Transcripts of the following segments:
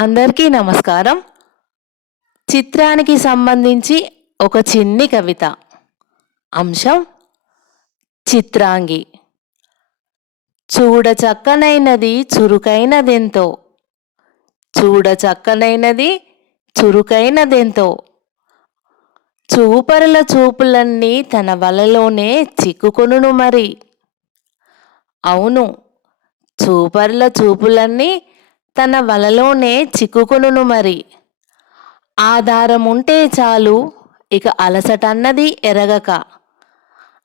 అందరికీ నమస్కారం. చిత్రానికి సంబంధించి ఒక చిన్ని కవిత. అంశం చిత్రాంగి. చూడ చక్కనైనది చురుకైనదెంతో. చూడ చక్కనైనది చురుకైనదెంతో. చూపరుల చూపులన్నీ తన వలలోనే చిక్కుకొనును మరి. అవును చూపరుల చూపులన్నీ తన వలలోనే చిక్కుకొనును మరి. ఆధారం ఉంటే చాలు ఇక అలసటన్నది ఎరగక.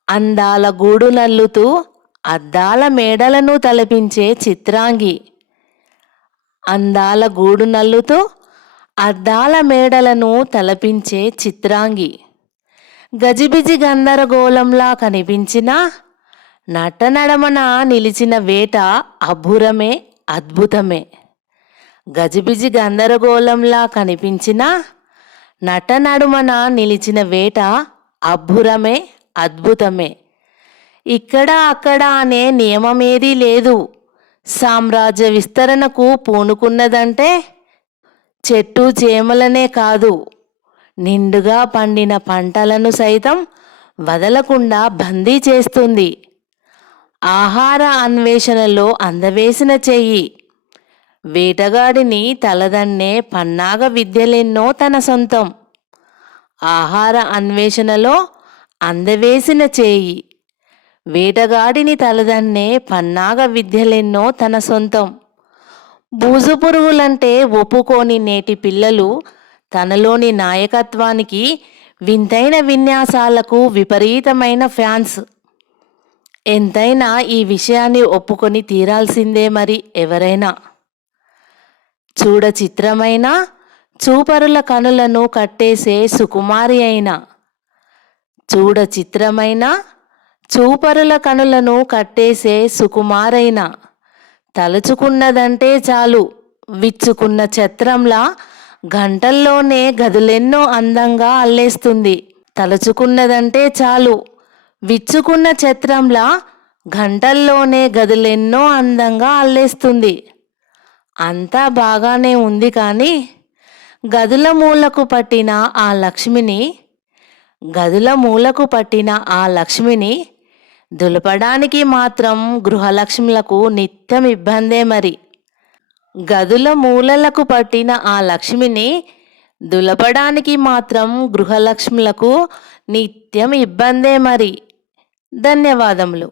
అందాల గూడు నల్లుతూ అద్దాల మేడలను తలపించే చిత్రాంగి. అందాల గూడు నల్లుతూ అద్దాల మేడలను తలపించే చిత్రాంగి. గజిబిజి గందరగోళంలా కనిపించిన నటనడమన నిలిచిన వేట అభురమే అద్భుతమే. గజిబిజి గందరగోళంలా కనిపించిన నటనడుమన నిలిచిన వేట అబ్బురమే అద్భుతమే. ఇక్కడ అక్కడ అనే నియమమేదీ లేదు. సామ్రాజ్య విస్తరణకు పూనుకున్నదంటే చెట్టు చేమలనే కాదు. నిండుగా పండిన పంటలను సైతం వదలకుండా బందీ చేస్తుంది. ఆహార అన్వేషణలో అందవేసిన చెయ్యి వేటగాడిని తలదన్నే పన్నాగ విద్యలెన్నో తన సొంతం. ఆహార అన్వేషణలో అందవేసిన చేయి. వేటగాడిని తలదన్నే పన్నాగ విద్యలెన్నో తన సొంతం. బూజు పురుగులంటే ఒప్పుకోని నేటి పిల్లలు తనలోని నాయకత్వానికి వింతైన విన్యాసాలకు విపరీతమైన ఫ్యాన్స్. ఎంతైనా ఈ విషయాన్ని ఒప్పుకొని తీరాల్సిందే మరి ఎవరైనా. చూడ చిత్రమైన చూపరుల కనులను కట్టేసే సుకుమారి అయినా. చూడ చిత్రమైన చూపరుల కనులను కట్టేసే సుకుమారైన. తలుచుకున్నదంటే చాలు విచ్చుకున్న ఛత్రంలా గంటల్లోనే గదులెన్నో అందంగా అల్లేస్తుంది. తలుచుకున్నదంటే చాలు విచ్చుకున్న ఛత్రంలా గంటల్లోనే గదులెన్నో అందంగా అల్లేస్తుంది. అంతా బాగానే ఉంది కానీ గదుల మూలకు పట్టిన ఆ లక్ష్మిని గదుల మూలకు పట్టిన ఆ లక్ష్మిని దులపడానికి మాత్రం గృహలక్ష్ములకు నిత్యం ఇబ్బందే మరి. గదుల మూలలకు పట్టిన ఆ లక్ష్మిని దులపడానికి మాత్రం గృహలక్ష్ములకు నిత్యం ఇబ్బందే మరి. ధన్యవాదములు.